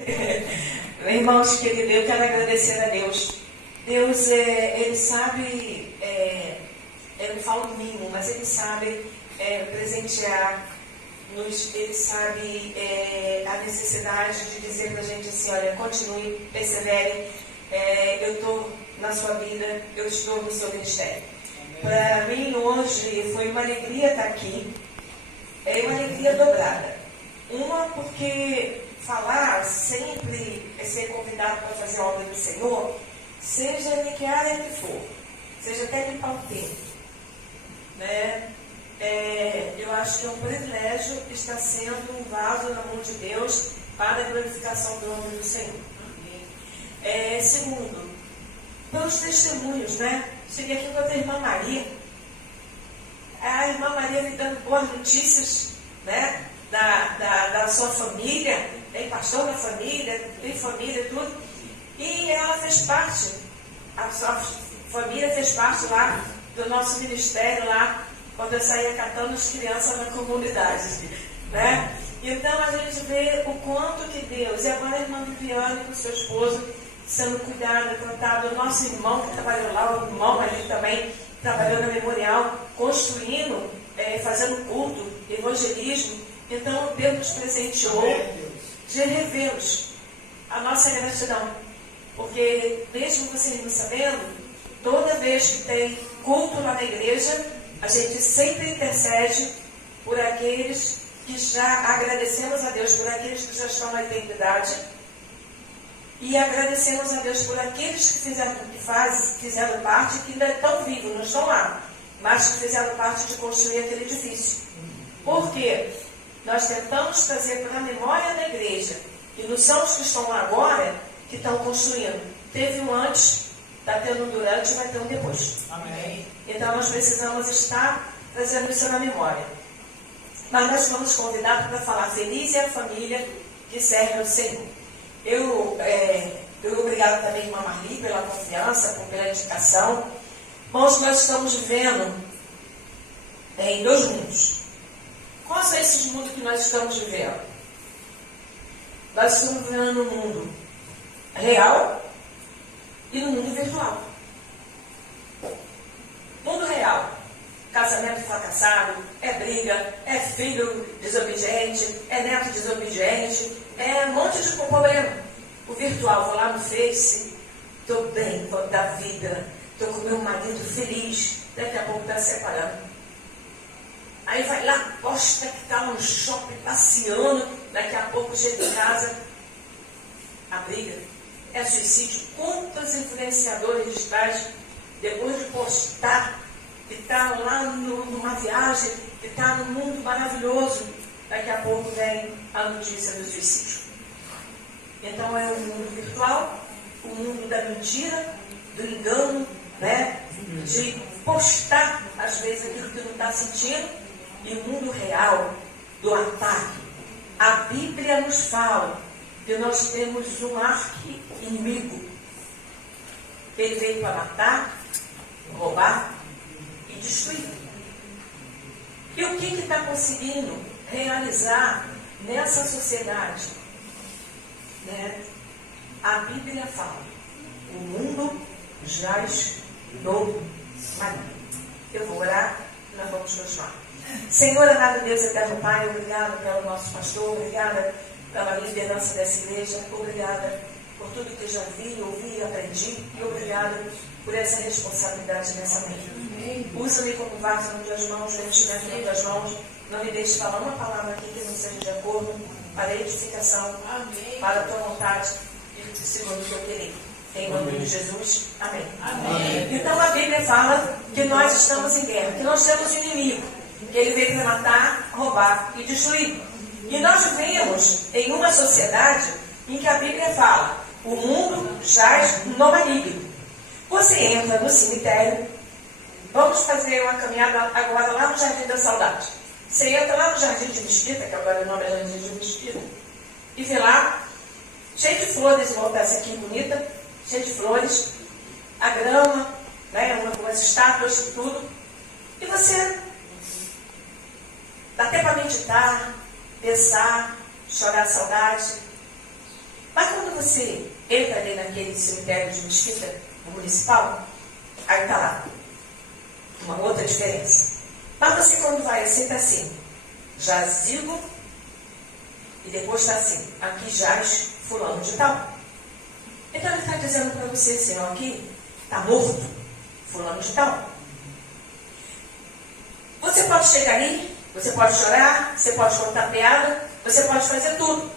Irmãos queridos, eu quero agradecer a Deus. Deus, Ele sabe, eu não falo mínimo, mas Ele sabe presentear, Ele sabe a necessidade de dizer para a gente assim, olha, continue, persevere, eu estou na sua vida, eu estou no seu ministério. Para mim hoje foi uma alegria estar aqui, uma alegria dobrada. Uma porque falar sempre ser convidado para fazer a obra do Senhor, seja em que área que for, seja até limpar o tempo, né? Eu acho que é um privilégio estar sendo um vaso na mão de Deus para a glorificação do nome do Senhor. Segundo, pelos testemunhos, né? Cheguei aqui com a irmã Maria, a irmã Maria me dando boas notícias, né? Da sua família, tem pastor na família, tem família e tudo, e ela fez parte, a sua família fez parte lá do nosso ministério lá, quando eu saía catando as crianças na comunidade, né? Então a gente vê o quanto que Deus, e agora a irmã Viviane com seu esposo sendo cuidada, tratada, o nosso irmão que trabalhou lá, o irmão ali também trabalhou na Memorial, construindo, fazendo culto, evangelismo. Então Deus nos presenteou de revê-los, a nossa gratidão, porque mesmo vocês não sabendo, toda vez que tem culto lá na igreja, a gente sempre intercede por aqueles que já agradecemos a Deus, por aqueles que já estão na eternidade, e agradecemos a Deus por aqueles que fizeram parte, que ainda estão vivos, não estão lá, mas que fizeram parte de construir aquele edifício. Por quê? Nós tentamos trazer para a memória da igreja, que não são os que estão lá agora, que estão construindo. Teve um antes, está tendo um durante e vai ter um depois. Amém. Então nós precisamos estar trazendo isso na memória. Mas nós fomos convidados para falar feliz é a família que serve ao Senhor. Eu obrigado também, irmã Marli, pela confiança, pela indicação. Irmãos, nós estamos vivendo em dois mundos. Quais são esses mundos que nós estamos vivendo? Nós estamos vivendo no mundo real e no mundo virtual. Mundo real, casamento fracassado, briga, filho desobediente, neto desobediente, um monte de problema. O virtual, vou lá no Face, estou bem, vou dar vida, estou com meu marido feliz, daqui a pouco está separando. Aí vai lá, posta que está no shopping passeando, daqui a pouco chega em casa, a briga, suicídio. Quantos influenciadores digitais, depois de postar, que está lá numa viagem, que está num mundo maravilhoso, daqui a pouco vem a notícia do suicídio. Então é o mundo virtual, o mundo da mentira, do engano, né? De postar, às vezes, aquilo que não está sentindo, e o mundo real do ataque. A Bíblia nos fala que nós temos um arqui-inimigo. Ele veio para matar, roubar e destruir. E o que está conseguindo realizar nessa sociedade? Né? A Bíblia fala, o mundo jaz no maligno. Eu vou orar e nós vamos continuar. Senhor, amado Deus, eterno Pai, obrigado pelo nosso pastor, obrigada pela liderança dessa igreja, obrigada por tudo que já vi, ouvi e aprendi, e obrigada por essa responsabilidade nessa manhã. Usa-me como vaso nas tuas mãos, o instrumento nas tuas mãos, não me deixe falar uma palavra aqui que não seja de acordo para a edificação, para a tua vontade e segundo o teu querer. Em nome de Jesus, amém. Amém. Então a Bíblia fala que nós estamos em guerra, que nós temos um inimigo, que ele veio para matar, roubar e destruir. E nós vivemos em uma sociedade em que a Bíblia fala, o mundo jaz no maligno. Você entra no cemitério, vamos fazer uma caminhada agora lá no Jardim da Saudade. Você entra lá no Jardim de Mesquita, que agora o nome é Jardim de Mesquita, e vê lá, cheio de flores, volta essa aqui bonita, cheio de flores, a grama, né, umas estátuas e tudo, e você dá até para meditar, pensar, chorar a saudade, você entra ali naquele cemitério de Mesquita municipal, aí está lá. Uma outra diferença. Mas você quando vai assim, está assim, jazigo, e depois está assim, aqui jaz fulano de tal. Então ele está dizendo para você assim, ó, aqui está morto fulano de tal. Você pode chegar ali, você pode chorar, você pode contar piada, você pode fazer tudo.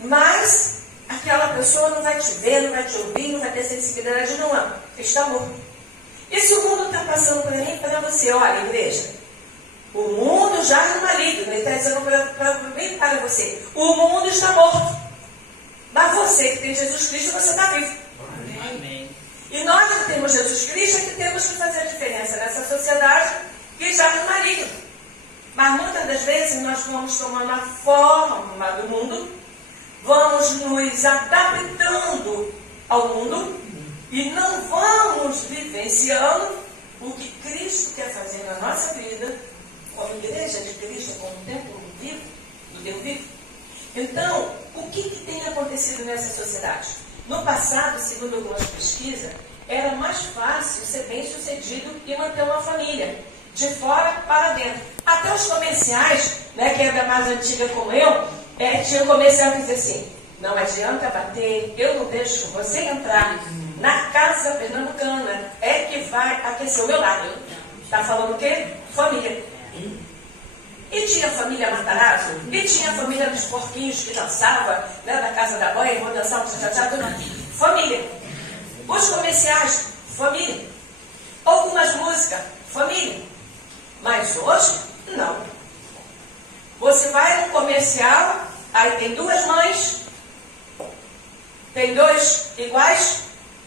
Mas aquela pessoa não vai te ver, não vai te ouvir, não vai ter sensibilidade nenhuma. Está morto. E se o mundo está passando por aí para você, olha, igreja, o mundo já é maligno, ele está dizendo para você, o mundo está morto. Mas você que tem Jesus Cristo, você está vivo. Amém. E nós que temos Jesus Cristo é que temos que fazer a diferença nessa sociedade que já é maligno. Mas muitas das vezes nós vamos tomando a forma do mundo, vamos nos adaptando ao mundo e não vamos vivenciando o que Cristo quer fazer na nossa vida, como igreja de Cristo, como templo vivo, do Deus vivo. Então, o que tem acontecido nessa sociedade? No passado, segundo algumas pesquisas, era mais fácil ser bem sucedido e manter uma família, de fora para dentro. Até os comerciais, né, que é da mais antiga como eu, tinha um comercial que dizia assim, não adianta bater, eu não deixo você entrar na casa pernambucana, é que vai aquecer o meu lado. Está falando o quê? Família. E tinha a família Matarazzo, e tinha a família dos porquinhos que dançava, né, da casa da mãe, vou dançar um tchá-tchá-tchá, família. Os comerciais, família. Algumas músicas, família. Mas hoje, não. Você vai no comercial, aí tem duas mães, tem dois iguais,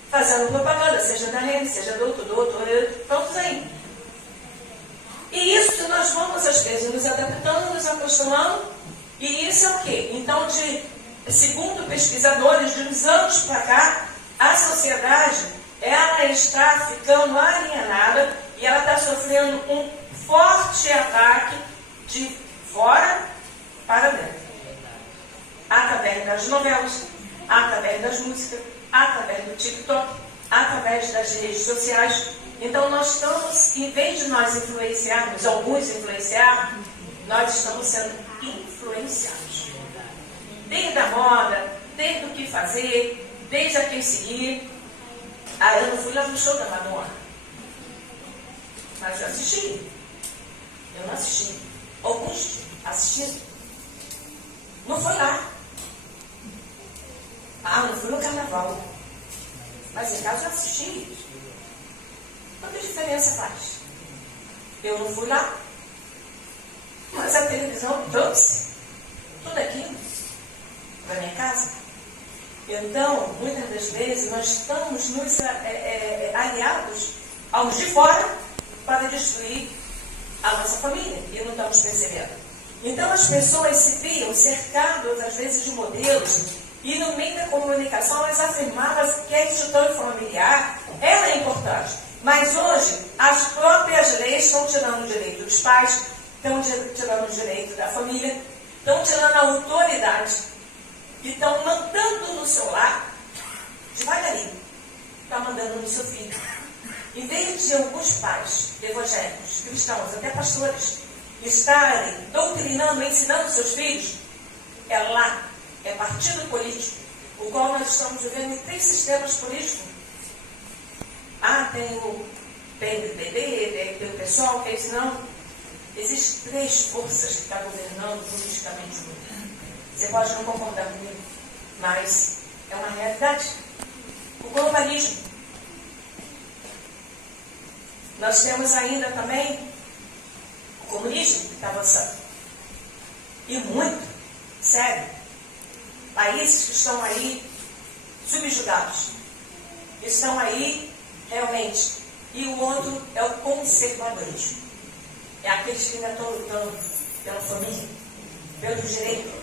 fazendo propaganda, seja da rede, seja do outro, todos aí. E isso nós vamos, às vezes, nos adaptando, nos acostumando, e isso é o quê? Então, segundo pesquisadores, de uns anos para cá, a sociedade, ela está ficando alienada e ela está sofrendo um forte ataque de fora para dentro. Através das novelas, através das músicas, através do TikTok, através das redes sociais. Então nós estamos, em vez de nós influenciarmos, alguns influenciarmos, nós estamos sendo influenciados. Desde a moda, desde o que fazer, desde a quem seguir. Eu não fui lá no show da Madonna, mas eu assisti. Eu não assisti. Alguns assistiram. Não foi lá. Não fui no carnaval. Mas em casa eu assisti. Quanta diferença faz? Eu não fui lá. Mas a televisão trouxe tudo aquilo para minha casa. Então, muitas das vezes, nós estamos nos aliados aos de fora para destruir a nossa família. E não estamos percebendo. Então, as pessoas se viam cercadas, às vezes, de modelos. E no meio da comunicação, elas afirmavam que a instituição familiar ela é importante. Mas hoje, as próprias leis estão tirando o direito dos pais, estão tirando o direito da família, estão tirando a autoridade e estão mandando no seu lar, devagarinho, está mandando no seu filho. Em vez de alguns pais evangélicos, cristãos, até pastores, estarem doutrinando, ensinando seus filhos, é lá, é partido político, o qual nós estamos vivendo em 3 sistemas políticos. Tem o PMDB, tem o pessoal, tem isso não. Existem 3 forças que estão governando politicamente o mundo. Você pode não concordar comigo, mas é uma realidade. O globalismo. Nós temos ainda também o comunismo que está avançando. E muito, sério. Países que estão aí subjugados. Estão aí realmente. E o outro é o conservadorismo. É aqueles que ainda estão lutando pela família, pelo direito,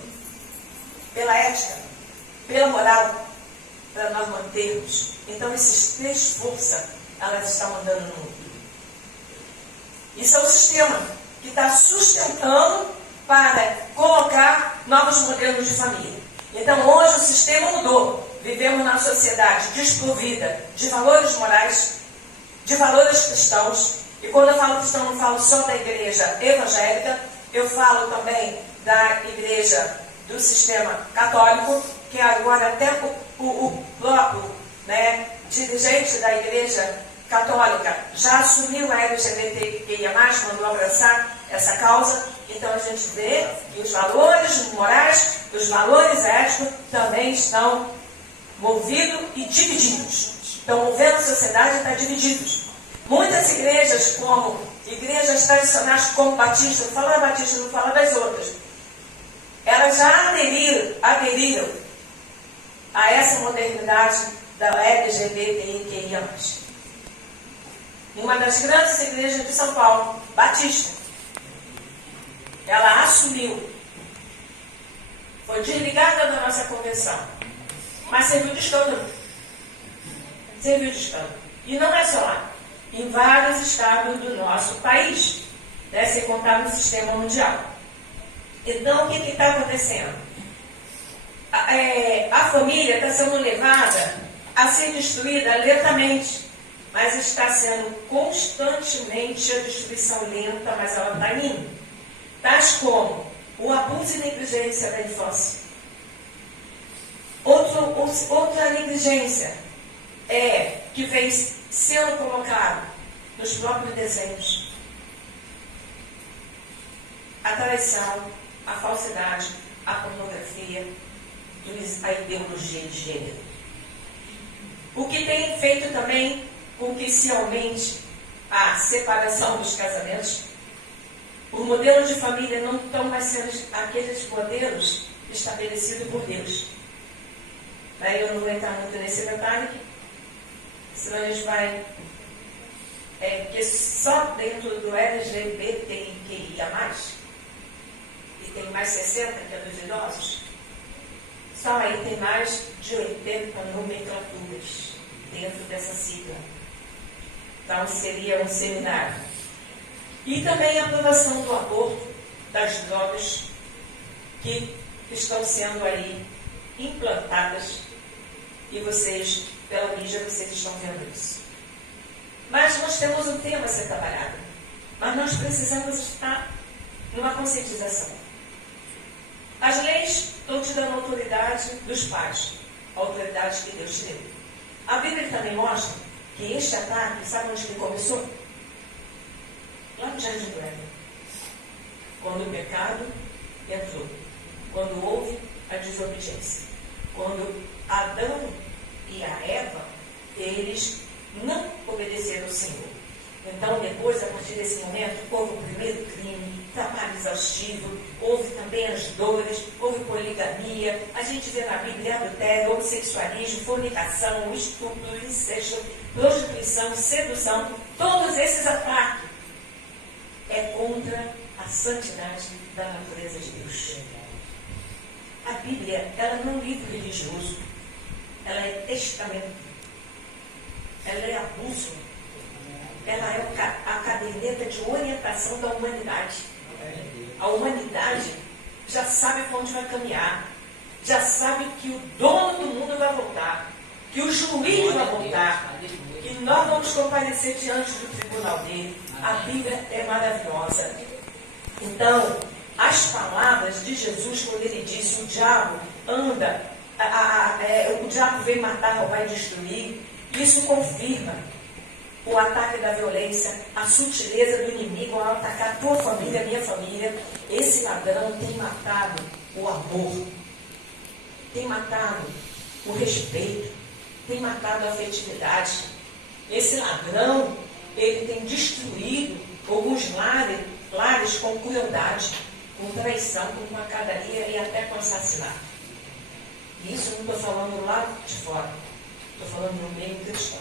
pela ética, pela moral, para nós mantermos. Então, esses 3 forças, elas estão mandando no mundo. Isso é o sistema que está sustentando para colocar novos modelos de família. Então, hoje o sistema mudou. vivemos numa sociedade desprovida de valores morais, de valores cristãos. E quando eu falo cristão, não falo só da igreja evangélica, eu falo também da igreja do sistema católico, que agora até o próprio dirigente da igreja católica já assumiu a LGBTQIA+, mandou abraçar essa causa. Então a gente vê que os valores morais, os valores éticos também estão movidos e divididos. Estão movendo a sociedade e está divididos. Muitas igrejas, como igrejas tradicionais como Batista, não falo da Batista, não falo das outras, elas já aderiram a essa modernidade da LGBTQIA+. Uma das grandes igrejas de São Paulo, Batista, ela assumiu, foi desligada da nossa convenção, mas serviu de escândalo. Serviu de escândalo. E não é só lá, em vários estados do nosso país, sem contar no sistema mundial. Então, o que está acontecendo? A família está sendo levada a ser destruída lentamente, mas está sendo constantemente a destruição lenta, mas ela está indo. Tais como o abuso e negligência da infância. Outra negligência que vem sendo colocado nos próprios desenhos. A traição, a falsidade, a pornografia, a ideologia de gênero. O que tem feito também com que se aumente a separação dos casamentos. Os modelos de família não estão mais sendo aqueles modelos estabelecidos por Deus. Eu não vou entrar muito nesse detalhe, senão a gente vai... porque só dentro do LGBTQIA+, e tem mais 60, que é dos idosos, só aí tem mais de 80 nomenclaturas dentro dessa sigla. Então seria um seminário. E também a aprovação do aborto, das drogas que estão sendo aí implantadas, e vocês, pela mídia, vocês estão vendo isso. Mas nós temos um tema a ser trabalhado, mas nós precisamos estar numa conscientização. As leis estão te dando autoridade dos pais, a autoridade que Deus te deu. A Bíblia também mostra que este ataque, sabe onde ele começou? Lá no Jardim do Éden. Quando o pecado entrou. Quando houve a desobediência. Quando Adão e a Eva, eles não obedeceram ao Senhor. Então, depois, a partir desse momento, houve o primeiro crime, trabalho exaustivo, houve também as dores, houve poligamia, a gente vê na Bíblia adultério, homossexualismo, fornicação, estupro, incesto, prostituição, sedução, todos esses ataques é contra a santidade da natureza de Deus. A Bíblia, ela não é um livro religioso, ela é testamento, ela é a bússola, ela é a caderneta de orientação da humanidade. A humanidade já sabe para onde vai caminhar, já sabe que o dono do mundo vai voltar, que o juiz vai voltar, que nós vamos comparecer diante do tribunal dele. A Bíblia é maravilhosa. Então, as palavras de Jesus, quando ele disse, o diabo anda, o diabo vem matar, roubar e destruir, isso confirma o ataque da violência, a sutileza do inimigo ao atacar a tua família, a minha família. Esse ladrão tem matado o amor, tem matado o respeito, tem matado a afetividade. Esse ladrão, ele tem destruído alguns lares com crueldade, com traição, com pancadaria e até com assassinato. Isso eu não estou falando lá de fora, estou falando no meio cristão.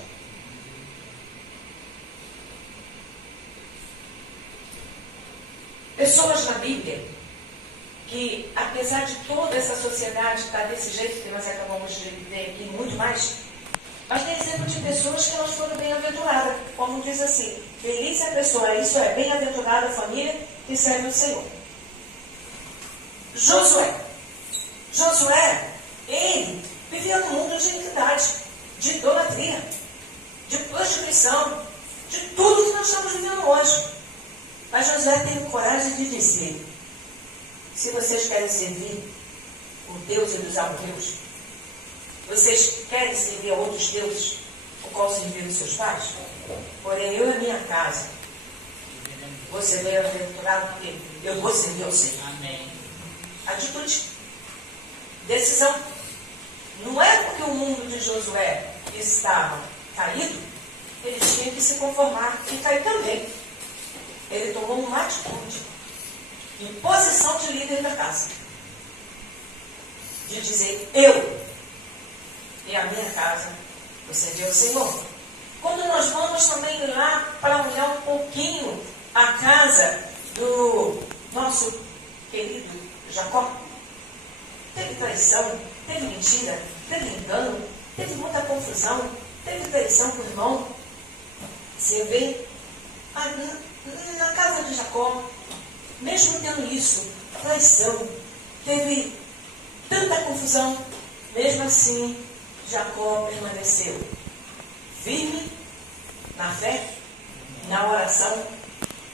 Pessoas na Bíblia que, apesar de toda essa sociedade estar desse jeito que nós acabamos de ver aqui, muito mais, mas tem exemplo de pessoas que elas foram bem-aventuradas, como diz assim, feliz é a pessoa, isso é, bem-aventurada a família que serve o Senhor. Josué, ele vivia num mundo de iniquidade, de idolatria, de prostituição, de tudo que nós estamos vivendo hoje. Mas Josué teve coragem de dizer: se vocês querem servir o Deus e dos amorreus, vocês querem servir a outros deuses, o qual serviram seus pais? Porém, eu e a minha casa, você veio aventurado porque eu vou servir ao Senhor. Amém. Atitude, decisão. Não é porque o mundo de Josué estava caído, ele tinha que se conformar e cair também. Ele tomou uma atitude em posição de líder da casa, de dizer: eu e a minha casa vou servir ao Senhor. Quando nós vamos também lá para olhar um pouquinho a casa do nosso querido Jacó, teve traição, teve mentira, teve engano, teve muita confusão, teve traição com o irmão. Você vê na casa de Jacó, mesmo tendo isso, traição, teve tanta confusão, mesmo assim Jacó permaneceu firme na fé, na oração,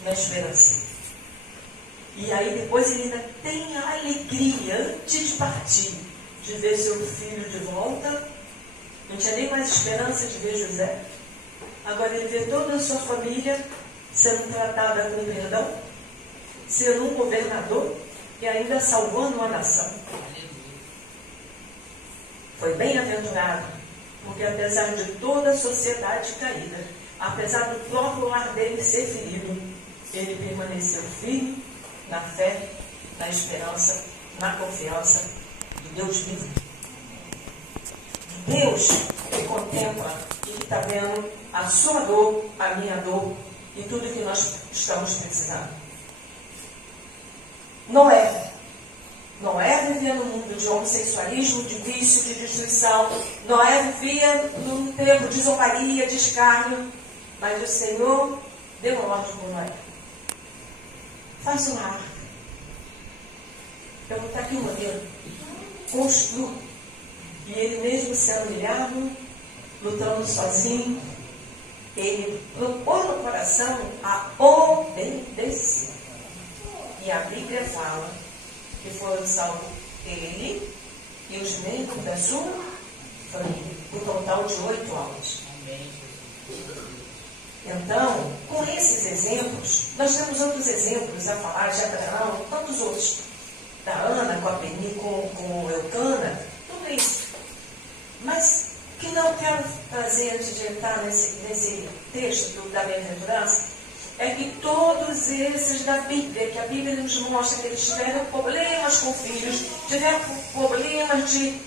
na esperança. E aí depois ele ainda tem a alegria, antes de partir, de ver seu filho de volta. Não tinha nem mais esperança de ver José. Agora ele vê toda a sua família sendo tratada com perdão, sendo um governador e ainda salvando uma nação. Foi bem-aventurado, porque apesar de toda a sociedade caída, apesar do próprio lar dele ser ferido, ele permaneceu firme na fé, na esperança, na confiança de Deus vivo. Deus que contempla e que está vendo a sua dor, a minha dor e tudo que nós estamos precisando. Noé vivia num mundo de homossexualismo, de vício, de destruição. Noé vivia num tempo de zombaria, de escárnio. Mas o Senhor deu uma ordem para Noé: faz uma arca. Eu vou botar aqui o modelo. Construa. E ele mesmo sendo humilhado, lutando sozinho, ele propôs no coração a obedecer. E a Bíblia fala que foram salvos ele e os membros da sua família, um total de 8 almas. Então, com esses exemplos, nós temos outros exemplos a falar de Abraão, tantos outros, da Ana, com a Peni, com Eucana, tudo isso. Mas o que não quero trazer antes de entrar nesse texto da bem-aventurança é que todos esses da Bíblia, que a Bíblia nos mostra que eles tiveram problemas com filhos, tiveram problemas de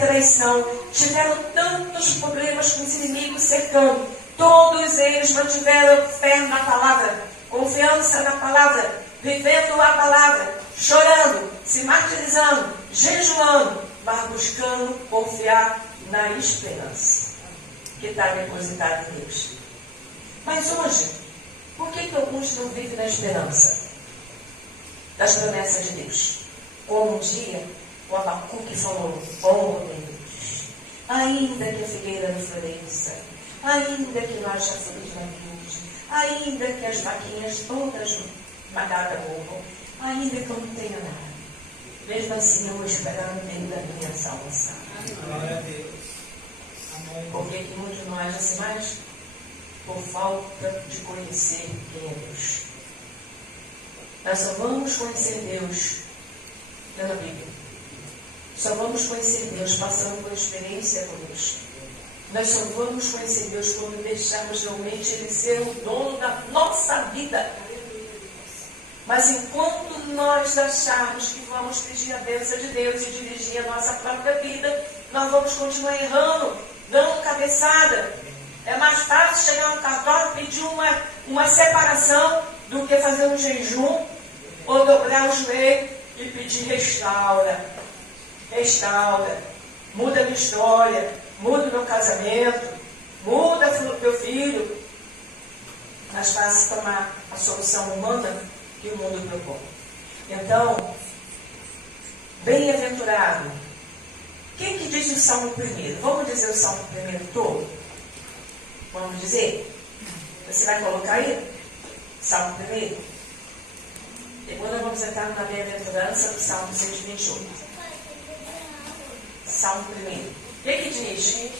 traição, tiveram tantos problemas com os inimigos cercando, todos eles mantiveram fé na palavra, confiança na palavra, vivendo a palavra, chorando, se martirizando, jejuando, mas buscando confiar na esperança que está depositada em Deus. Mas hoje, por que alguns não vivem na esperança das promessas de Deus? Como um dia o Abacuque falou: oh Deus, ainda que a figueira não floresça, ainda que não haja fruto na virtude, ainda que as vaquinhas todas magadas morram, ainda que eu não tenha nada, mesmo assim eu vou esperar no meio da minha salvação. Glória a Deus. Por que muitos de nós assim mais? Por falta de conhecer quem é Deus. Nós só vamos conhecer Deus pela Bíblia. Só vamos conhecer Deus passando por experiência com Deus. Nós só vamos conhecer Deus quando deixarmos realmente Ele ser o dono da nossa vida. Mas enquanto nós acharmos que vamos pedir a bênção de Deus e dirigir a nossa própria vida, nós vamos continuar errando, dando cabeçada. É mais fácil chegar no cartório e pedir uma separação do que fazer um jejum ou dobrar o joelho e pedir restaura, muda a minha história, muda o meu casamento, muda o meu filho. Mais fácil tomar a solução humana que o mundo propõe. Então, bem-aventurado Quem que diz o Salmo 1? Vamos dizer o Salmo 1 todo? Vamos dizer? Você vai colocar aí? Salmo 1. Depois nós vamos entrar na bem-aventurança do Salmo 128. Salmo 1. O que diz?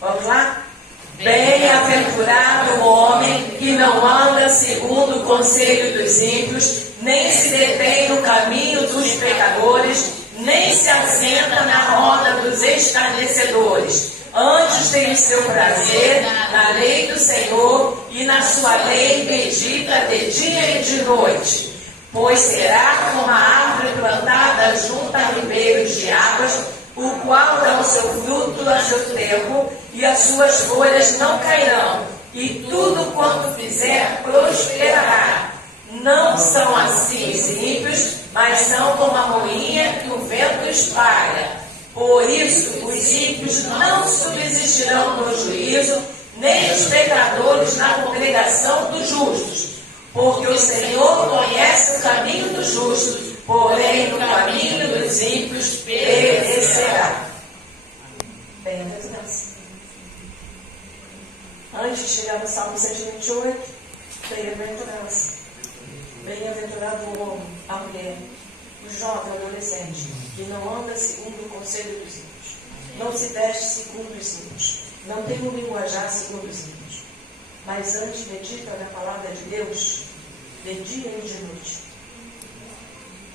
Vamos lá? Bem-aventurado o homem que não anda segundo o conselho dos ímpios, nem se detém no caminho dos pecadores, nem se assenta na roda dos escarnecedores. Antes tem o seu prazer na lei do Senhor, e na sua lei medita de dia e de noite. Pois será como a árvore plantada junto a ribeiros de águas, o qual dá o seu fruto a seu tempo, e as suas folhas não cairão, e tudo quanto fizer prosperará. Não são assim os ímpios, mas são como a moinha que o vento espalha. Por isso, os ímpios não subsistirão no juízo, nem os pecadores na congregação dos justos. Porque o Senhor conhece o caminho dos justos, porém no caminho dos ímpios perecerá. Bem-aventurança. Antes de chegar no Salmo 128, bem-aventurança. Bem-aventurado o homem, a mulher, o jovem, o adolescente, que não anda segundo o conselho dos ímpios, não se veste segundo os ímpios, não tem um linguajar segundo os ímpios, mas antes medita na palavra de Deus, de dia e de noite.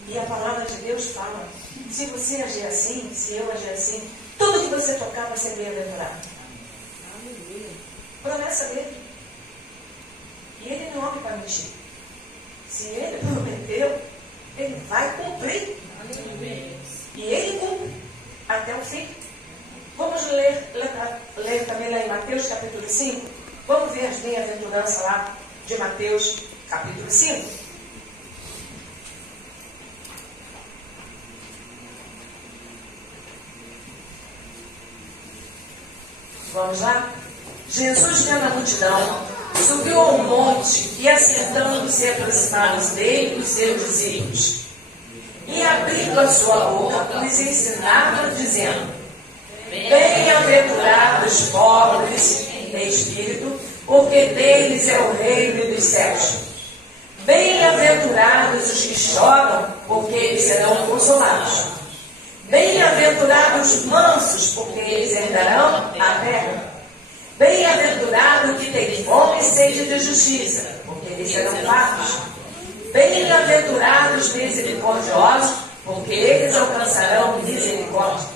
E a palavra de Deus fala, se você agir assim, se eu agir assim, tudo que você tocar vai ser bem-aventurado. Promessa dele. E ele não é homem para mentir. Se ele prometeu, ele vai cumprir. E ele cumpre até o fim. Vamos ler também lá em Mateus capítulo 5. Vamos ver as bem-aventuranças lá de Mateus capítulo 5. Vamos lá? Jesus, vendo a multidão, subiu ao monte e, assentando-se, aproximaram-se dele os seus discípulos. E, abrindo a sua boca, os ensinava, dizendo: Bem-aventurados os pobres em espírito, porque deles é o reino dos céus. Bem-aventurados os que choram, porque eles serão consolados. Bem-aventurados os mansos, porque eles herdarão a terra. Bem-aventurado que tem fome e sede de justiça, porque eles serão fartos. Bem-aventurados misericordiosos, porque eles alcançarão misericórdia.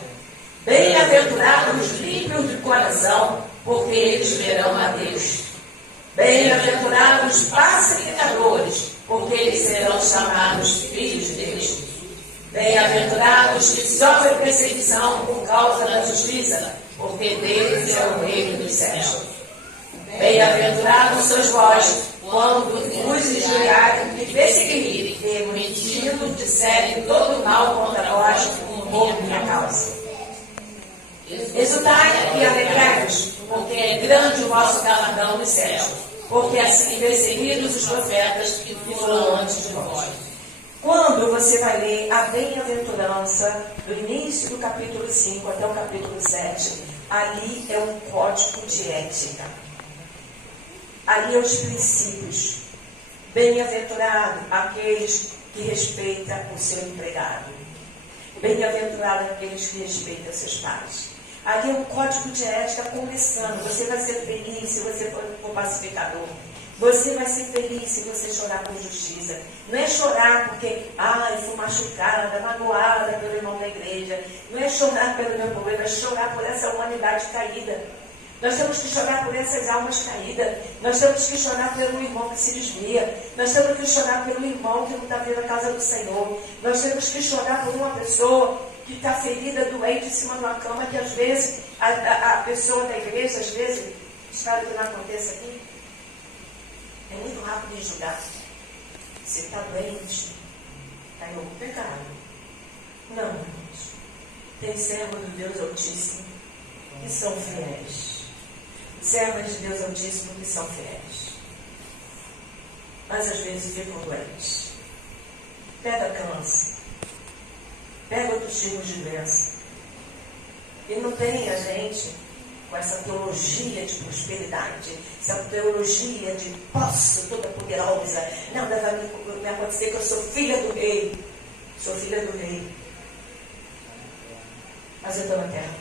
Bem-aventurados límpios de coração, porque eles verão a Deus. Bem-aventurados pacificadores, porque eles serão chamados filhos de Deus. Bem-aventurados que sofrem perseguição por causa da justiça, porque deles é o reino dos céus. Bem-aventurados sois vós, quando vos injuriarem e perseguirem, e mentindo disserem todo mal contra vós por minha causa. Exultai e alegrai-vos, porque é grande o vosso galardão nos céus, porque assim perseguidos os profetas que foram antes de vós. Quando você vai ler a bem-aventurança, do início do capítulo 5 até o capítulo 7, ali é um código de ética. Ali é os princípios. Bem-aventurado aqueles que respeitam o seu empregado. Bem-aventurado aqueles que respeitam seus pais. Ali é um código de ética começando. Você vai ser feliz se você for pacificador. Você vai ser feliz se você chorar por justiça. Não é chorar porque, fui machucada, magoada pelo irmão da igreja. Não é chorar pelo meu problema, é chorar por essa humanidade caída. Nós temos que chorar por essas almas caídas. Nós temos que chorar pelo irmão que se desvia. Nós temos que chorar pelo irmão que não está vendo a casa do Senhor. Nós temos que chorar por uma pessoa que está ferida, doente, em cima de uma cama, que às vezes, a pessoa da igreja, às vezes, espero que não aconteça aqui, é muito rápido em julgar. Você está doente, está em algum pecado. Não, irmãos. Tem servos de Deus Altíssimo que são fiéis. Servos de Deus Altíssimo que são fiéis. Mas às vezes ficam doentes. Pega câncer. Pega outros tipos de doença. E não tem a gente com essa teologia de prosperidade, essa teologia de posso, toda poderosa, nada vai me acontecer, que eu sou filha do rei. Sou filha do rei. Mas eu estou na terra.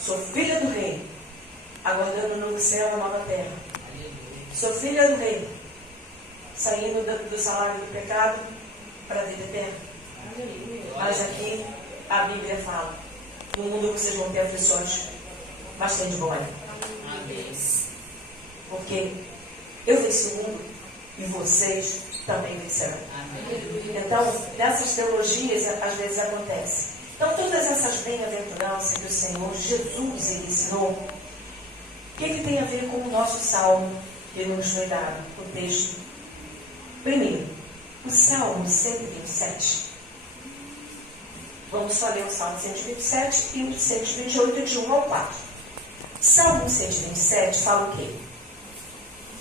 Sou filha do rei, aguardando o novo céu e a nova terra. Sou filha do rei, saindo do salário do pecado para a vida eterna. Mas aqui a Bíblia fala: no mundo vocês vão ter aflições, mas tem de bom ânimo. Porque eu venci o mundo e vocês também vencerão. Então, nessas teologias às vezes acontece. Então, todas essas bem-aventuranças que o Senhor Jesus ele ensinou, o que tem a ver com o nosso salmo que nos foi dado, o texto? Primeiro, o Salmo 127. Vamos só ler o Salmo 127 e o 128, de 1 ao 4. Salmo 127 fala o quê?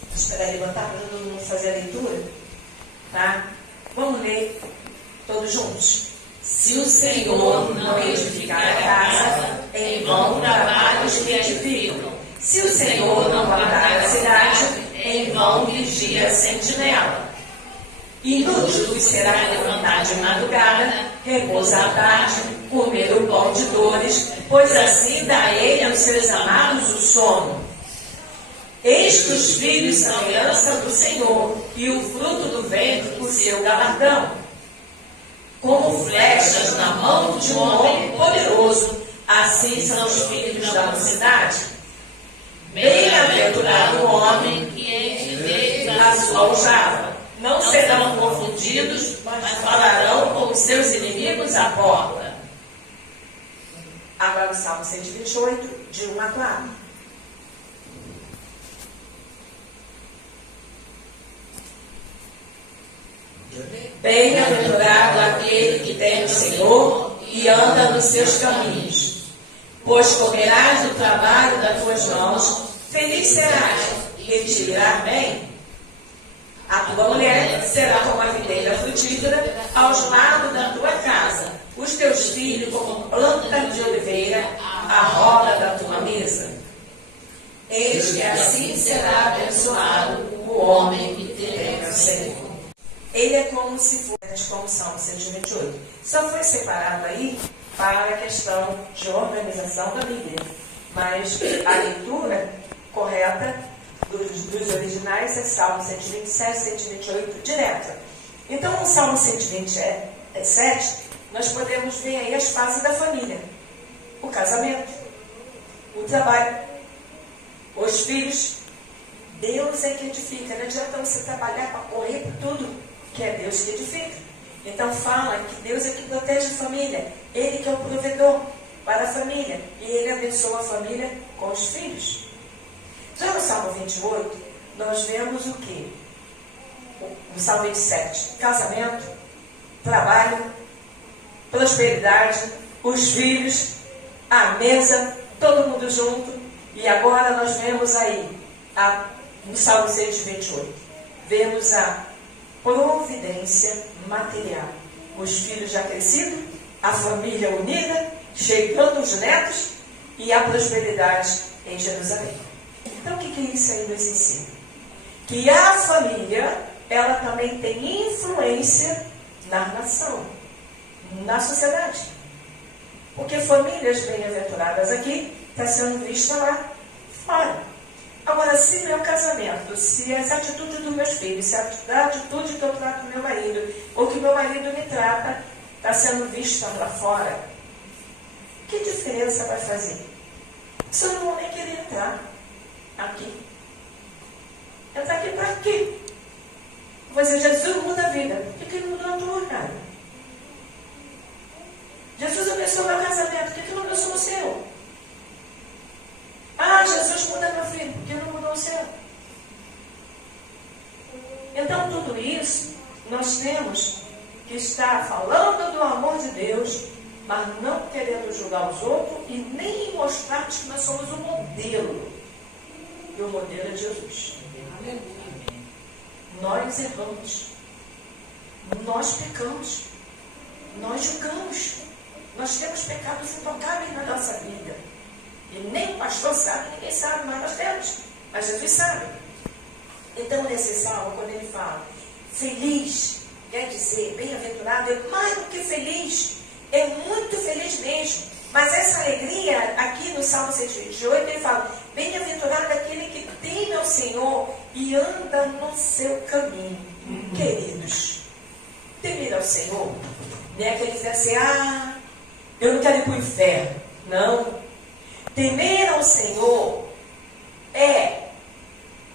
Vou esperar levantar para todo mundo fazer a leitura. Tá? Vamos ler todos juntos. Se o Senhor não edificar a casa, em vão trabalham os que edificam. Se o Senhor não guardar a cidade, em vão vigia a sentinela. Inútil será levantar de madrugada, repousar à tarde, comer o pão de dores, pois assim dá ele aos seus amados o sono. Eis que os filhos são herança do Senhor, e o fruto do ventre o seu galardão. Como flechas na mão de um homem poderoso, assim são os filhos da mocidade. Bem-aventurado o homem que enche deles a sua aljava. Não serão confundidos, mas falarão com os seus inimigos à porta. Agora o Salmo 128, de 1 a 4. Bem-aventurado aquele que tem o Senhor e anda nos seus caminhos. Pois comerás do trabalho das tuas mãos, feliz serás, e te irá bem. A tua mulher será como a videira frutífera aos lados da tua casa, os teus filhos como planta de oliveira à roda da tua mesa. Eis que assim será abençoado o homem que teme ao Senhor. Ele é como se fosse, como Salmo 128. Só foi separado aí para a questão de organização da Bíblia. Mas a leitura correta dos originais é Salmo 127, 128, direto. Então, no Salmo 127, nós podemos ver aí as fases da família. O casamento, o trabalho, os filhos. Deus é que edifica. Não adianta você trabalhar para correr por tudo, que é Deus que edifica. Então fala que Deus é que protege a família. Ele que é o provedor para a família. E Ele abençoa a família com os filhos. Já no Salmo 28, nós vemos o quê? No Salmo 27, casamento, trabalho, prosperidade, os filhos, a mesa, todo mundo junto. E agora nós vemos aí, no Salmo 128, vemos a providência material. Os filhos já crescidos, a família unida, chegando os netos e a prosperidade em Jerusalém. Então, o que isso aí nos ensina? Que a família, ela também tem influência na nação, na sociedade. Porque famílias bem-aventuradas aqui está sendo vista lá fora. Agora, se meu casamento, se as atitudes dos meus filhos, se a atitude que eu trato com meu marido, ou que meu marido me trata, está sendo vista lá fora, que diferença vai fazer? Vocês não vão nem querer entrar aqui. Entrar aqui para quê? Vou dizer, Jesus muda a vida. Por que ele mudou a tua, cara? Jesus abençoou meu casamento. Por que ele não abençoou o seu? Ah, Jesus muda meu filho. Por que não mudou o seu? Então, tudo isso, nós temos que estar falando do amor de Deus, mas não querendo julgar os outros e nem mostrar que nós somos o modelo. E o modelo é Jesus. Nós erramos. Nós pecamos. Nós julgamos. Nós temos pecados intocáveis na nossa vida. E nem o pastor sabe, ninguém sabe, mas nós temos. Mas Jesus sabe. Então, nesse salmo, quando ele fala, feliz, quer dizer, bem-aventurado, é mais do que feliz. É muito feliz mesmo. Mas essa alegria, aqui no Salmo 128, ele fala, bem-aventurado aquele que teme ao Senhor e anda no seu caminho. Queridos, temer ao Senhor, não é aquele que diz assim, eu não quero ir para o inferno. Não. Temer ao Senhor é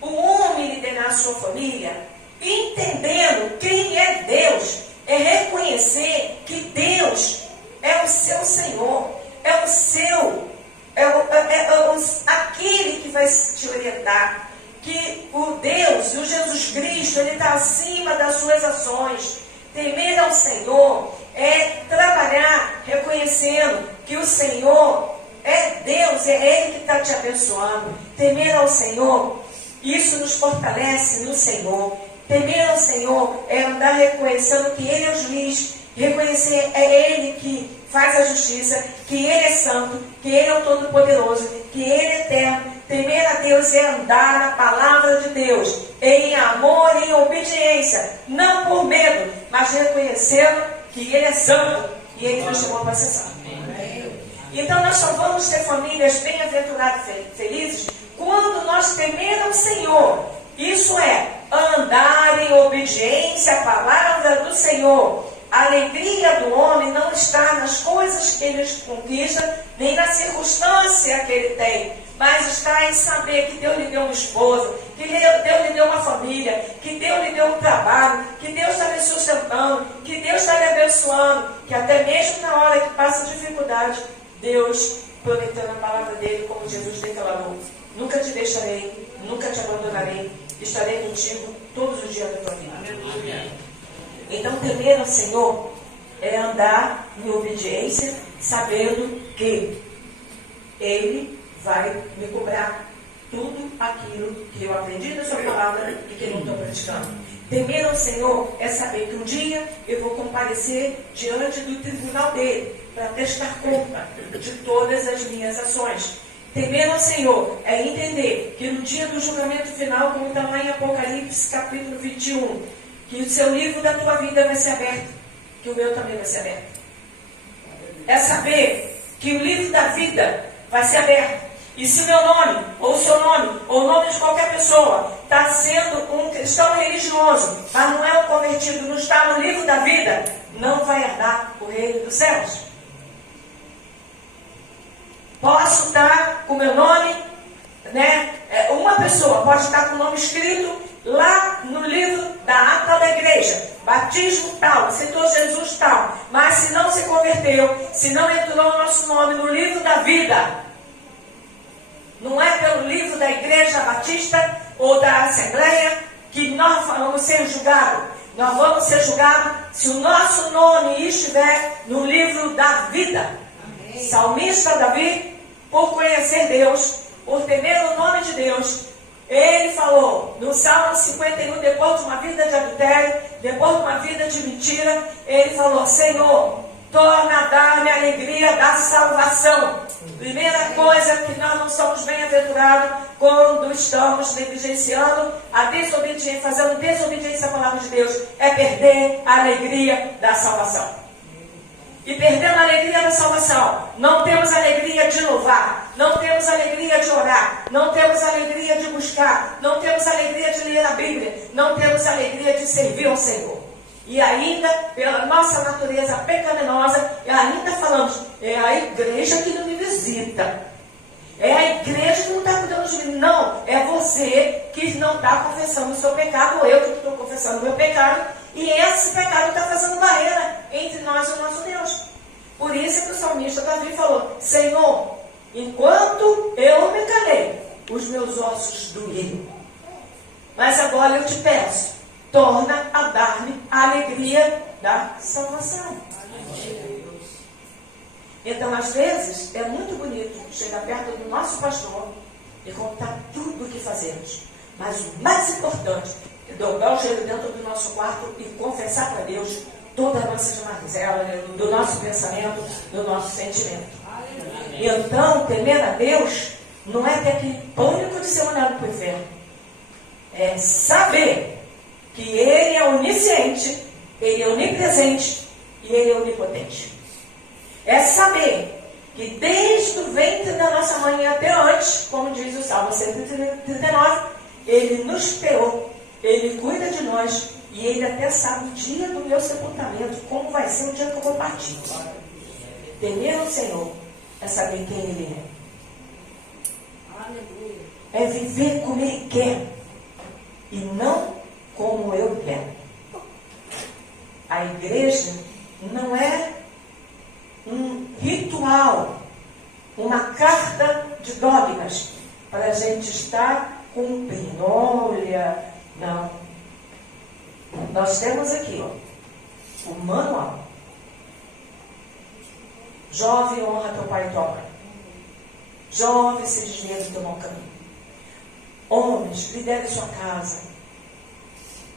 o homem liderar a sua família, entendendo quem é Deus, é reconhecer que Deus é o seu Senhor, é o seu, aquele que vai te orientar, que o Deus, o Jesus Cristo, ele está acima das suas ações. Temer ao Senhor é trabalhar reconhecendo que o Senhor é Deus, é Ele que está te abençoando. Temer ao Senhor, isso nos fortalece no Senhor. Temer ao Senhor é andar reconhecendo que Ele é o juiz, reconhecer é Ele que faz a justiça, que Ele é santo, que Ele é o Todo-Poderoso, que Ele é eterno. Temer a Deus é andar na palavra de Deus, em amor e em obediência, não por medo, mas reconhecendo que Ele é santo e Ele nos chamou para ser santo. Então nós só vamos ter famílias bem-aventuradas e felizes quando nós temermos ao Senhor. Isso é, andar em obediência à palavra do Senhor. A alegria do homem não está nas coisas que ele conquista, nem na circunstância que ele tem, mas está em saber que Deus lhe deu uma esposa, que Deus lhe deu uma família, que Deus lhe deu um trabalho, que Deus está lhe sustentando, que Deus está lhe abençoando, que até mesmo na hora que passa dificuldade, Deus prometeu na palavra dele, como Jesus declarou, nunca te deixarei, nunca te abandonarei, estarei contigo todos os dias da tua vida. Então, temer ao Senhor é andar em obediência, sabendo que Ele vai me cobrar tudo aquilo que eu aprendi da sua palavra e que eu não estou praticando. Temer ao Senhor é saber que um dia eu vou comparecer diante do tribunal dele para prestar conta de todas as minhas ações. Temer ao Senhor é entender que no dia do julgamento final, como está lá em Apocalipse capítulo 21, que o seu livro da tua vida vai ser aberto, que o meu também vai ser aberto. É saber que o livro da vida vai ser aberto. E se o meu nome, ou o seu nome, ou o nome de qualquer pessoa está sendo um cristão religioso, mas não é um convertido, não está no livro da vida, não vai herdar o reino dos céus. Posso estar com o meu nome, né? Uma pessoa pode estar com o nome escrito lá no livro da ata da igreja, batismo tal, citou Jesus tal, mas se não se converteu, se não entrou o nosso nome no livro da vida, não é pelo livro da igreja batista ou da assembleia que nós vamos ser julgados. Nós vamos ser julgados se o nosso nome estiver no livro da vida. Amém. Salmista Davi, por conhecer Deus, por temer o nome de Deus, ele falou no Salmo 51, depois de uma vida de adultério, depois de uma vida de mentira, ele falou, Senhor, torna a dar-me a alegria da salvação. Primeira coisa que nós não somos bem-aventurados quando estamos negligenciando a desobediência, fazendo desobediência à palavra de Deus, é perder a alegria da salvação. E perdendo a alegria da salvação, não temos alegria de louvar, não temos alegria de orar, não temos alegria de buscar, não temos alegria de ler a Bíblia, não temos alegria de servir ao Senhor. E ainda, pela nossa natureza pecaminosa, ainda falamos, é a igreja que não me visita. É a igreja que não está cuidando de mim. Não, é você que não está confessando o seu pecado, ou eu que estou confessando o meu pecado, e esse pecado está fazendo barreira entre nós e o nosso Deus. Por isso que o salmista Davi falou, Senhor, enquanto eu me calei, os meus ossos doeram. Mas agora eu te peço, torna a dar-me a alegria da salvação. Então, às vezes, é muito bonito chegar perto do nosso pastor e contar tudo o que fazemos. Mas o mais importante é dobrar o joelho dentro do nosso quarto e confessar para Deus toda a nossa mazela, do nosso pensamento, do nosso sentimento. Então, temer a Deus não é ter aquele pânico de ser mandado para o inferno. É saber que Ele é onisciente, Ele é onipresente e Ele é onipotente. É saber que desde o ventre da nossa mãe até antes, como diz o Salmo 139, Ele nos esperou, Ele cuida de nós e Ele até sabe o dia do meu sepultamento, como vai ser o dia que eu vou partir. Temer o Senhor é saber quem Ele é. É viver como Ele quer e não como eu quero. A igreja não é um ritual, uma carta de dogmas para a gente estar cumprindo. Olha, não. Nós temos aqui, ó, o manual. Jovem, honra teu pai e tua mãe. Jovem, se desvia do teu mau caminho. Homens, lidere sua casa.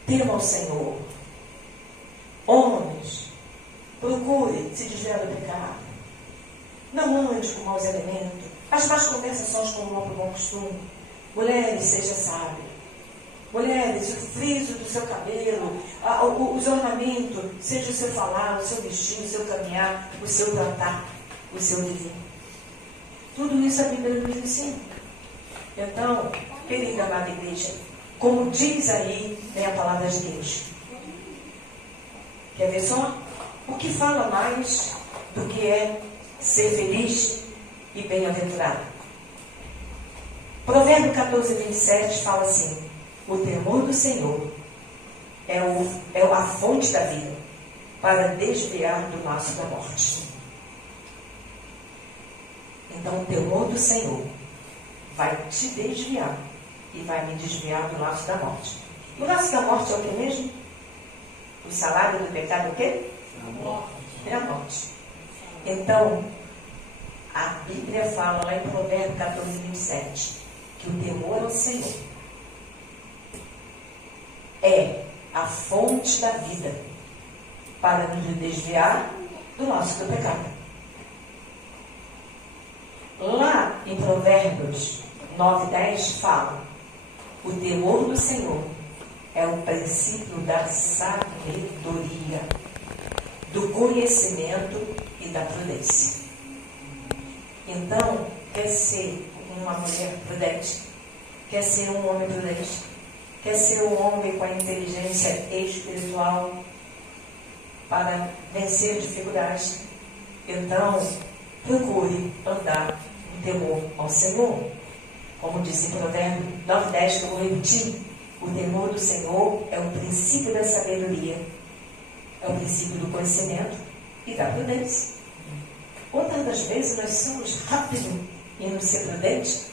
Tema ao Senhor. Homens, procure se desviar do pecado. Não ande com maus elementos. As más conversações com o próprio bom costume. Mulheres, seja sábia. Mulheres, o friso do seu cabelo, os ornamentos, seja o seu falar, o seu vestir, o seu caminhar, o seu plantar, o seu viver. Tudo isso a Bíblia nos ensina. Então, querida amada igreja, como diz aí, a palavra de Deus. Quer ver só? O que fala mais do que é ser feliz e bem-aventurado? Provérbio 14, 27 fala assim: o temor do Senhor é a fonte da vida, para desviar do laço da morte. Então, o temor do Senhor vai te desviar e vai me desviar do laço da morte. O laço da morte é o que mesmo? O salário do pecado é o quê? A morte. É a morte. Então, a Bíblia fala lá em Provérbio 14, 27, que o temor ao Senhor é a fonte da vida para nos desviar do laço do pecado. Lá em Provérbios 9, 10 fala: o temor do Senhor é o princípio da sabedoria, do conhecimento e da prudência. Então, quer ser uma mulher prudente? Quer ser um homem prudente? Quer ser um homem com a inteligência espiritual para vencer dificuldades? Então, procure andar em temor ao Senhor. Como diz em Provérbio 9, 10, que eu vou repetir: o temor do Senhor é o princípio da sabedoria, é o princípio do conhecimento e da prudência. Outras das vezes nós somos rápidos em ser prudentes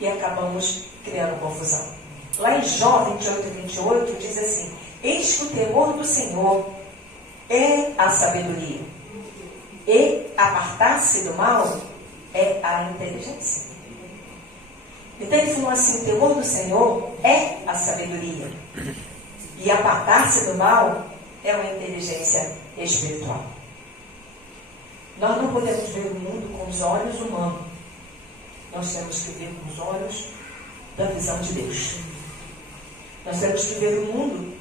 e acabamos criando confusão. Lá em Jó 28, 28 diz assim: eis que o temor do Senhor é a sabedoria, e apartar-se do mal é a inteligência. Então ele falou assim: o temor do Senhor é a sabedoria, e apartar-se do mal é uma inteligência espiritual. Nós não podemos ver o mundo com os olhos humanos. Nós temos que ver com os olhos da visão de Deus. Nós temos que ver um mundo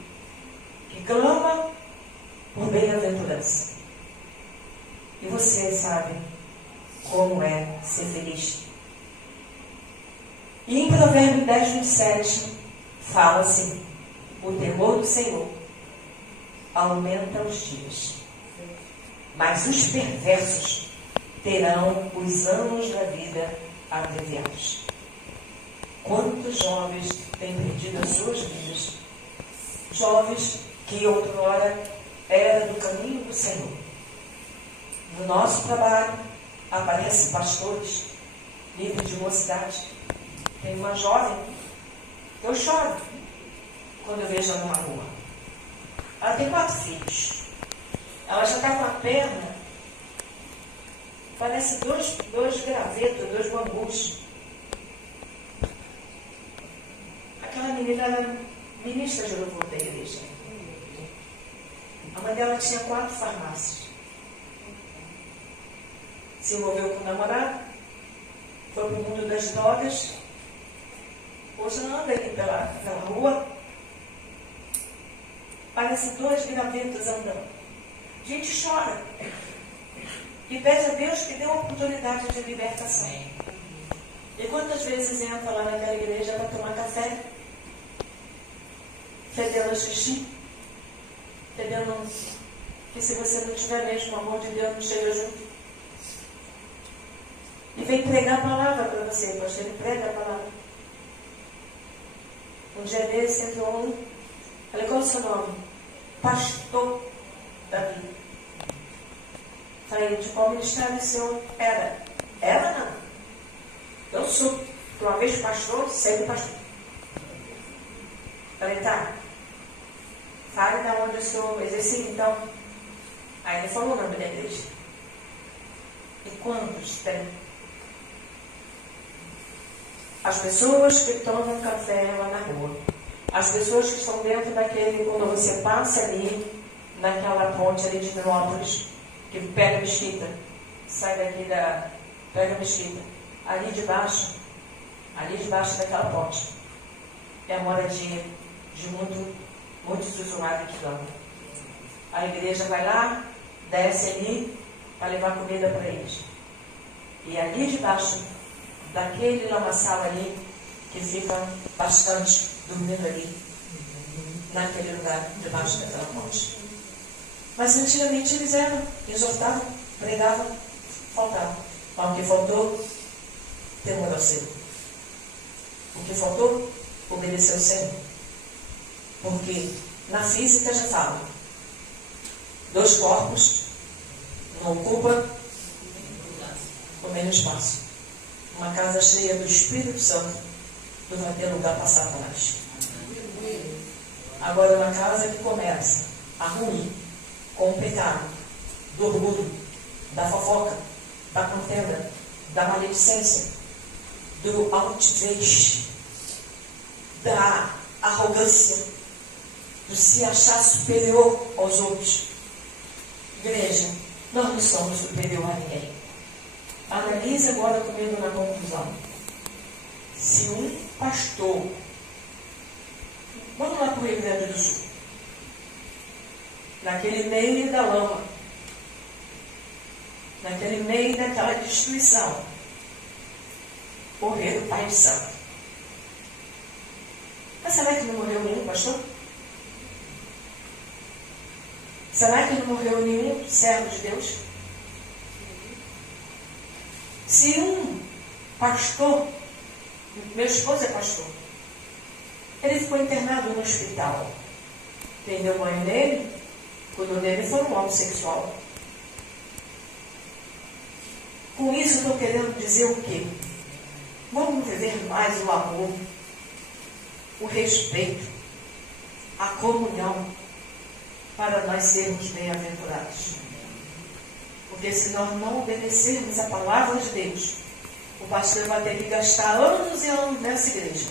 que clama por bem-aventurança. E você sabe como é ser feliz. E em Provérbio 10, 27 fala assim: o temor do Senhor aumenta os dias, mas os perversos terão os anos da vida abreviados. Quantos jovens têm perdido as suas vidas? Jovens que outrora eram do caminho do Senhor. No nosso trabalho aparecem pastores, líderes de mocidade. Tem uma jovem que eu choro quando eu vejo ela numa rua. Ela tem 4 filhos. Ela já está com a perna, parece dois gravetos, 2 bambus. Aquela menina era ministra de louvor da igreja. A mãe dela tinha 4 farmácias. Se envolveu com o namorado, foi para o mundo das drogas. Hoje ela anda aqui pela rua. Parece 2 gravetos andando. A gente chora. E pede a Deus que dê uma oportunidade de libertação. E quantas vezes entra lá naquela igreja para tomar café, fedendo xixi, fedendo que se você não tiver mesmo o amor de Deus, não chega junto. E vem pregar a palavra para você, pastor, ele prega a palavra. Um dia desse entrou um, falei, qual é o seu nome? Pastor Davi. Falei, de qual ministério o senhor era? Era não. Eu sou, uma vez pastor, sempre pastor. Falei, tá. Fale de onde o senhor exercia, então. Aí ele falou o nome da igreja. E quantos tem? As pessoas que tomam café lá na rua. As pessoas que estão dentro daquele, quando você passa ali, naquela ponte ali de Milópolis, que pega a Mesquita, sai daqui pega a Mesquita. Ali debaixo daquela ponte, é a moradia de muitos usuários que vão. A igreja vai lá, desce ali, para levar comida para eles. E ali debaixo daquele lamaçal ali, que fica bastante dormindo ali, naquele lugar, debaixo daquela ponte. Mas antigamente eles exortavam, pregavam, faltavam. Mas o que faltou? Temor ao Senhor. O que faltou? Obedecer ao Senhor. Porque na física já fala, 2 corpos não ocupam o mesmo espaço. Uma casa cheia do Espírito Santo não vai ter lugar para Satanás. Agora uma casa que começa a ruir com o pecado, do orgulho, da fofoca, da contenda, da maledicência, do altivez, da arrogância, do se achar superior aos outros. Igreja, nós não somos superior a ninguém. Analise agora comigo na conclusão. Se um pastor, vamos lá para o Rio Grande do Sul, naquele meio da lama, naquele meio daquela destruição, morreu o Pai de Santo. Mas será que não morreu nenhum pastor? Será que não morreu nenhum servo de Deus? Se um pastor, meu esposo é pastor, ele ficou internado no hospital. Quem deu banho nele, cuidou dele, foi um homossexual. Com isso eu estou querendo dizer o quê? Vamos viver mais o amor, o respeito, a comunhão, para nós sermos bem-aventurados. Porque se nós não obedecermos a palavra de Deus, o pastor vai ter que gastar anos e anos nessa igreja,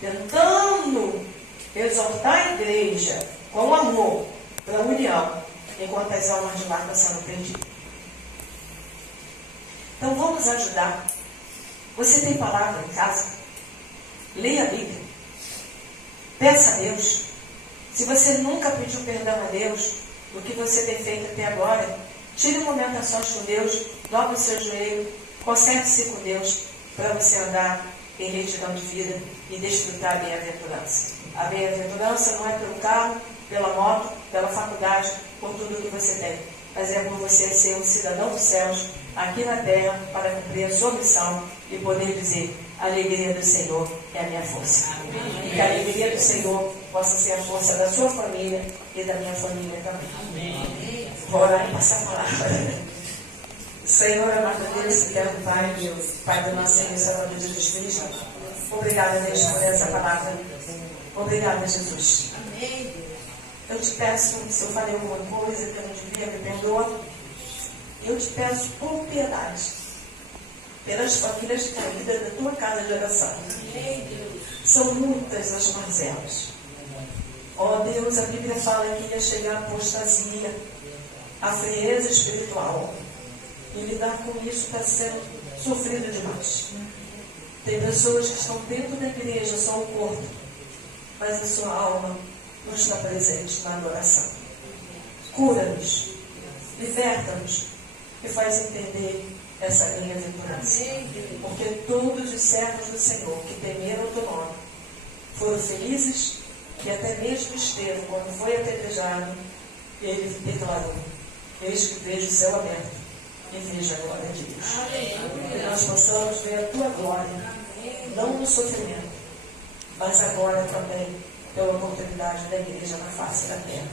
tentando exortar a igreja com amor para a união, enquanto as almas de lá estão sendo perdidas. Então vamos ajudar. Você tem palavra em casa? Leia a Bíblia. Peça a Deus. Se você nunca pediu perdão a Deus do que você tem feito até agora, tire um momento a sós com Deus, dobre o seu joelho, conserte-se com Deus para você andar em retidão de vida e desfrutar a bem-aventurança. A bem-aventurança não é pelo carro, pela moto, pela faculdade, por tudo que você tem, mas é por você ser um cidadão dos céus aqui na terra para cumprir a sua missão e poder dizer: a alegria do Senhor é a minha força. Amém. E que a alegria do Senhor possa ser a força da sua família e da minha família também. Amém. Vou orar e passar a palavra. Senhor, amado Deus, eterno Pai, Deus, Pai do nosso Senhor e Salvador Jesus Cristo, obrigada, Deus, por essa palavra. Obrigada, Jesus. Amém. Eu te peço, se eu falei alguma coisa que eu não devia, me perdoa. Eu te peço por piedade pelas famílias caídas da tua casa de oração. São muitas as mazelas. Ó Deus, a Bíblia fala que ia chegar a apostasia, a frieza espiritual. E lidar com isso está sendo sofrido demais. Tem pessoas que estão dentro da igreja, só o corpo, mas a sua alma não está presente na adoração. Cura-nos, liberta-nos e faz entender essa bem-aventurança. Porque todos os servos do Senhor que temeram o teu nome foram felizes, e até mesmo Estevão, quando foi apedrejado, ele declarou: eis que vejo o céu aberto e vejo a glória de Deus. Que nós possamos ver a tua glória, não no sofrimento, mas agora também pela oportunidade da igreja na face da terra.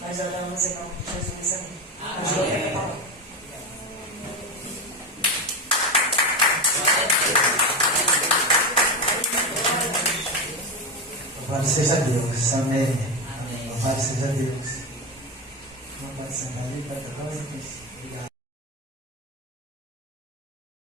Nós oramos em nome de Jesus. Amém. Louvado seja Deus. Amém. Louvado seja Deus. Não pode sentar ali, Obrigado.